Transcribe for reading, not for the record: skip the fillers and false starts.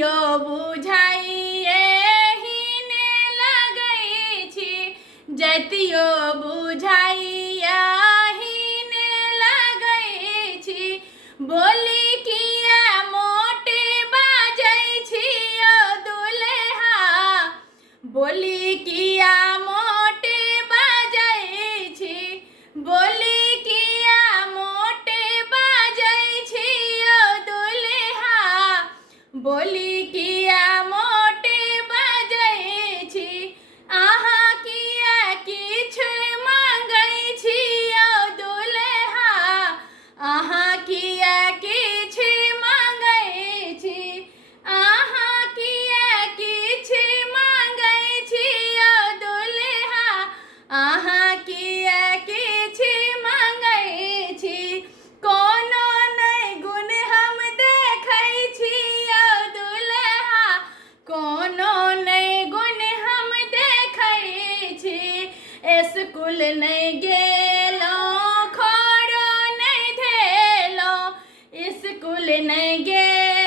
जतियो बुझाई एहिने लगै छी, जतियो बुझाई एहिने लगै छी। बोली किया मोटे बाजै छी ओ दुल्हा, बोली किया मोटे बाजै छी, बोली किया मोटे बाजै छी ओ दुल्हा, बोली किया मोटे बाजै छी। अहाँ किया किछु मांगै छी ओ दुल्हा, अहाँ किया किछु मांगै छी, अहाँ किया किछु मांगै छी ओ दुल्हा, अहाँ किया किछु मांगै छी। कोनो नहि गुण हम देखै छी ओ दुल्हा, कोनो नहि गुण हम देखै छी। स्कूल नहि गेलहुँ, खरो नहि धेलहुँ, स्कूल नहीं गेलहुँ,